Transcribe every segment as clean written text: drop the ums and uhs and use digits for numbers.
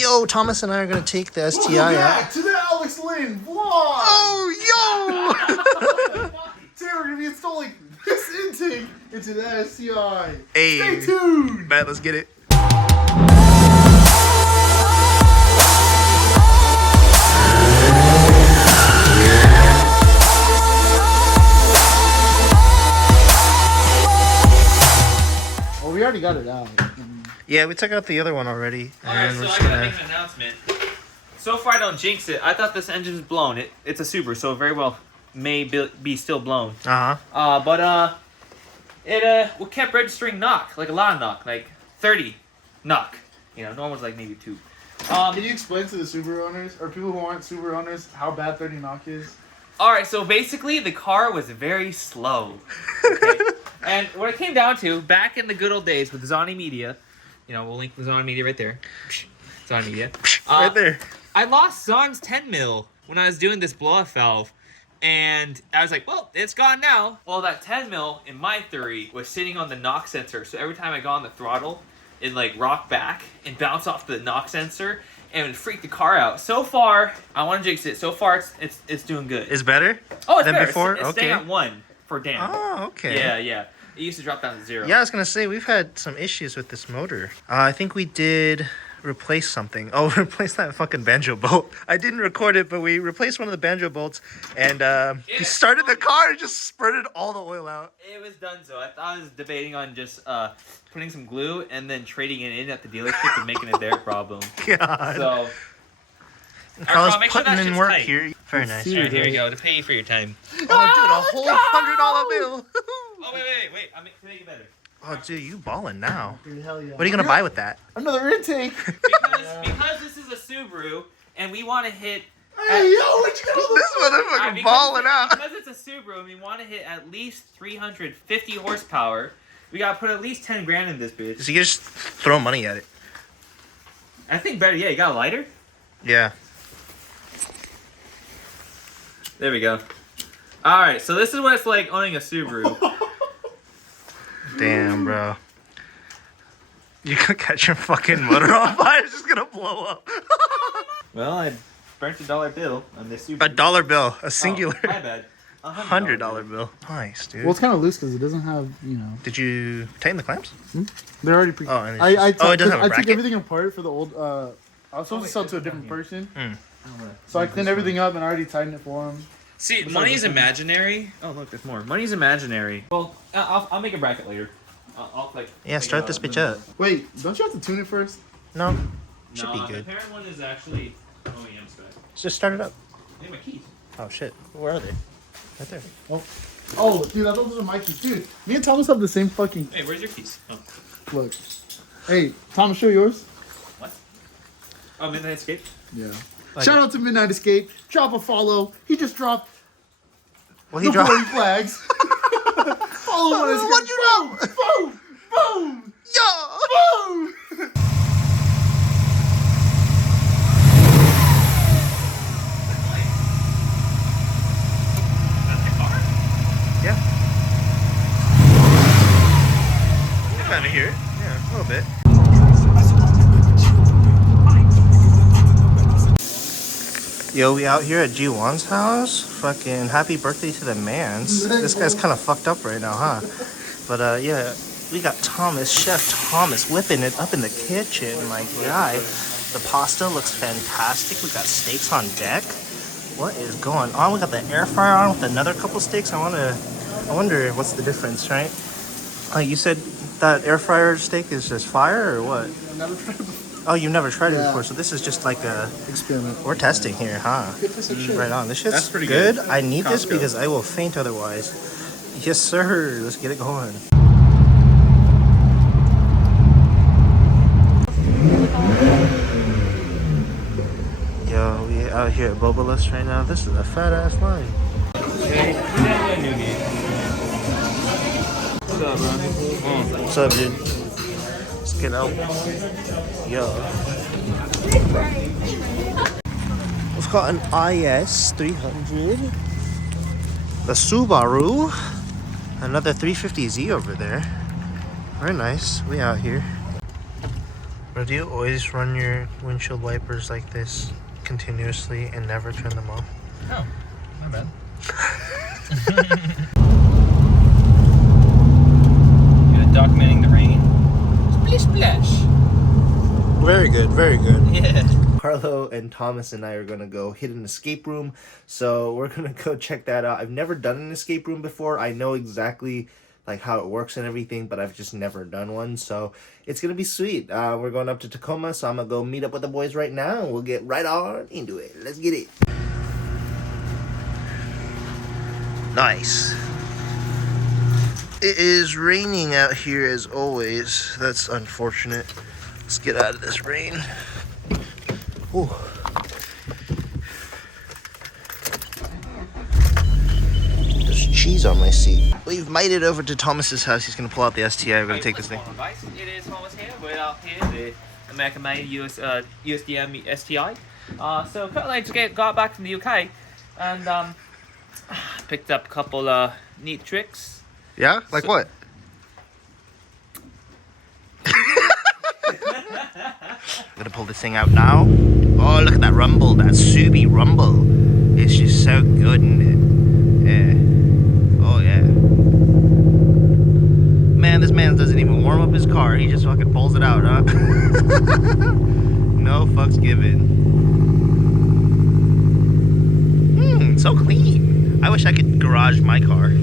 Yo, Thomas and I are gonna take the STI Welcome out. back to the Alex Lynn vlog! Oh, yo! Today we're gonna be installing this intake into the STI. Hey. Stay tuned! Bet, let's get it. Well, we already got it out. Yeah, we took out the other one already. Alright, so I gotta make an announcement. So far, I don't jinx it. I thought this engine's blown. It's a Subaru, so very well may be still blown. Uh-huh. It kept registering knock, like a lot of knock, like 30 knock. You know, normal was like maybe 2. Can you explain to the Subaru owners, or people who aren't Subaru owners, how bad 30 knock is? Alright, so basically, the car was very slow. Okay? And what it came down to, back in the good old days with Zani Media, you know, we'll link the Zani Media right there. Zani Media. Right there. I lost Zon's 10 mil when I was doing this blow-off valve. And I was like, well, it's gone now. Well, that 10 mil, in my theory, was sitting on the knock sensor. So every time I got on the throttle, it'd like rock back and bounce off the knock sensor and it would freak the car out. So far, I want to jinx it. So far, it's doing good. It's better? Oh, it's than better. before? It's staying at 1 for damp. Oh, okay. Yeah. It used to drop down to 0. Yeah, I was gonna say, we've had some issues with this motor. I think we did replace something. Oh, replace that fucking banjo bolt. I didn't record it, but we replaced one of the banjo bolts, and he started the car and just spurted all the oil out. It was done so. I was debating on just putting some glue and then trading it in at the dealership and making it their problem. God. So, Carlos make sure putting that in shit's work tight. here. Very nice. All right, here we go. To pay you for your time. Oh, dude, a whole $100 bill. Oh, wait. To make it better. Oh, dude, you balling now. Dude, hell yeah. What are you gonna buy with that? Another intake! Because this is a Subaru and we want to hit... Hey, yo, what you got on This motherfucker because balling out. Because it's a Subaru and we want to hit at least 350 horsepower, we got to put at least 10 grand in this bitch. So you just throw money at it. I think better, yeah. You got a lighter? Yeah. There we go. Alright, so this is what it's like owning a Subaru. Damn, bro. You could catch your fucking motor on fire. It's just gonna blow up. Well, I burnt $1 bill on this Subaru. $1 bill. A singular. Oh, my bad. $100 bill. Nice, dude. Well, it's kind of loose because it doesn't have, you know. Did you tighten the clamps? They're already pre. Oh, and it's I just- oh, it doesn't have a I took bracket? everything apart for the old. I was supposed to sell to a different person, Mm. so I cleaned everything up and I already tightened it for him. See, money's imaginary. Oh, look, there's more. Money's imaginary. Well, I'll make a bracket later. I'll like. Yeah, make start it this up bitch and up. Wait, don't you have to tune it first? No. then- Should No, be the good. parent one is actually OEM spec. Just start it up. I need my keys. Oh, shit. Where are they? Right there. Oh, dude, I thought those were my keys. Dude, me and Thomas have the same fucking. Hey, where's your keys? Oh. Look. Hey, Thomas, show yours. What? Oh, Midnight Escape? Yeah. Like- Shout out to Midnight Escape. Drop a follow. He just dropped Well, the he dropped. 40 flags. Follow on his. What'd you know? Boom! Boom! Yo! Boom! That's your car? Yeah. You can kind of hear it. Yeah, a little bit. Yo, we out here at G1's house. Fucking happy birthday to the mans. This guy's kind of fucked up right now, huh? But yeah, we got Thomas, Chef Thomas, whipping it up in the kitchen. My guy. The pasta looks fantastic. We got steaks on deck. What is going on? We got the air fryer on with another couple steaks. I wonder what's the difference, right? You said that air fryer steak is just fire or what? I've never tried it before. Oh, you've never tried it Yeah. before, so this is just like a... Experiment. We're testing here, huh? Good piece of shit. Right on. This shit's That's pretty good. good. I need this Costco. because I will faint otherwise. Yes, sir. Let's get it going. Yo, we out here at Bobalus right now. This is a fat ass line. What's up, bro? What's up, dude? Let's get out. Yo. We've got an IS 300. The Subaru. Another 350Z over there. Very nice. We out here. Or do you always run your windshield wipers like this continuously and never turn them off? Oh, my bad. Documenting the rain. Splish splash. Very good, very good. Yeah. Carlo and Thomas and I are gonna go hit an escape room, so we're gonna go check that out. I've never done an escape room before. I know exactly like how it works and everything, but I've just never done one, so it's gonna be sweet. We're going up to Tacoma, so I'm gonna go meet up with the boys right now, and we'll get right on into it. Let's get it. Nice. It is raining out here as always. That's unfortunate. Let's get out of this rain. Ooh. There's cheese on my seat. We've made it over to Thomas's house. He's gonna pull out the STI. We're gonna take this thing. It is Thomas here. We're out here, the American-made USDM STI. So a couple nights ago, got back from the UK, and picked up a couple neat tricks. Yeah? Like what? Gonna pull this thing out now. Oh, look at that rumble, that Subi rumble. It's just so good, isn't it? Yeah. Oh, yeah. Man, this man doesn't even warm up his car. He just fucking pulls it out, huh? No fucks given. So clean. I wish I could garage my car.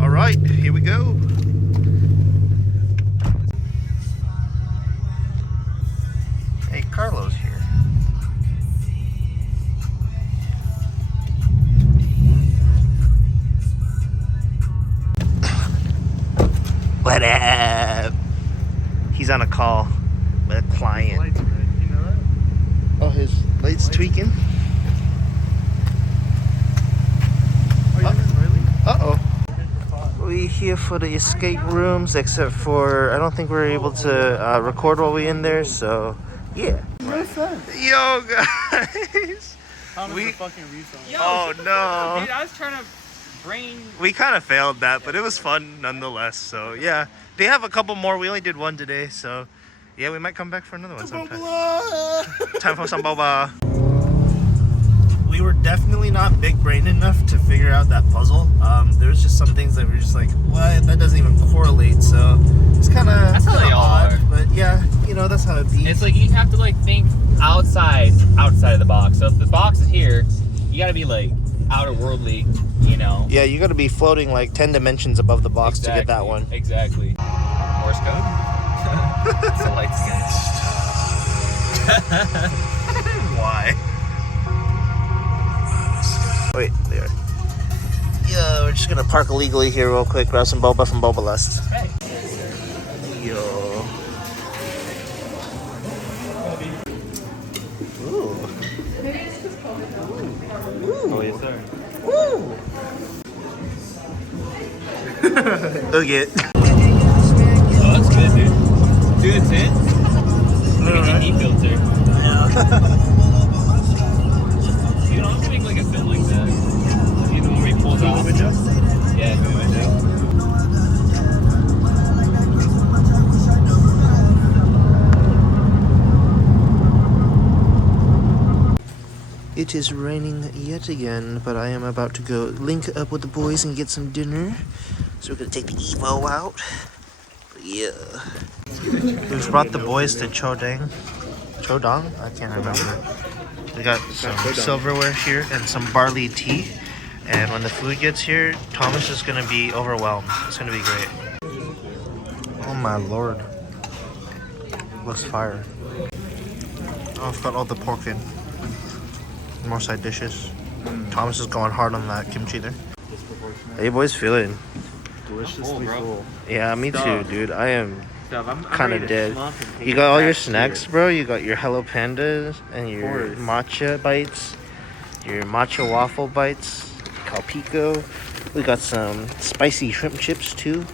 All right, here we go. Hey, Carlo's here. What up? He's on a call with a client. Lights red, you know that? Oh, his light's tweaking. Oh, you didn't really? Uh-oh. We here for the escape rooms, except for I don't think we're able to record while we're in there, so yeah. No sense. Yo, guys. Thomas We- a fucking resale. Yo, Oh, shut the no. fuck up, dude. I was trying to brain. We kind of failed that, but it was fun nonetheless. So yeah, they have a couple more. We only did one today, so yeah, we might come back for another one sometime. Time for some boba. We were definitely not big brain enough to figure out that puzzle. There was just some things that were just like, what? That doesn't even correlate. So it's kind of That's how they all odd, are. but yeah, you know that's how it be. It's like you have to like think outside of the box. So if the box is here, you gotta be like outer worldly, you know. Yeah, you got to be floating like 10 dimensions above the box to get that one. Exactly. Morse code. It's a light skin. Why? Wait, there. Yeah, we're just gonna park illegally here real quick, grab some boba from Boba Lust. Hey. Yo. Ooh. Oh yes, sir. Woo! Look it. Oh, that's good, dude. Dude, it's in. Like an EE filter. You know, I'm gonna make like a film like that. Even when we pull it off. Yeah, through the window. It is raining yet again, but I am about to go link up with the boys and get some dinner. So we're gonna take the Evo out. But yeah. We've brought the boys to Chodang. Chodang? I can't remember. We got some silverware here and some barley tea. And when the food gets here, Thomas is gonna be overwhelmed. It's gonna be great. Oh my lord. Looks fire. Oh, I've got all the pork in. More side dishes. Thomas is going hard on that kimchi there. How you boys feeling? Deliciously full. Yeah, me too, dude. I am I'm kind ready of to dead. slump and take You got all it your back to snacks, bro. You got your Hello Pandas and your course. matcha bites, your matcha waffle bites, Calpico. We got some spicy shrimp chips too.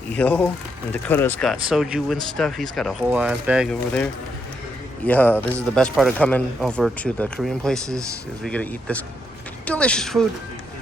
Yo, and Dakota's got soju and stuff. He's got a whole ass bag over there. Yeah, this is the best part of coming over to the Korean places is we get to eat this delicious food.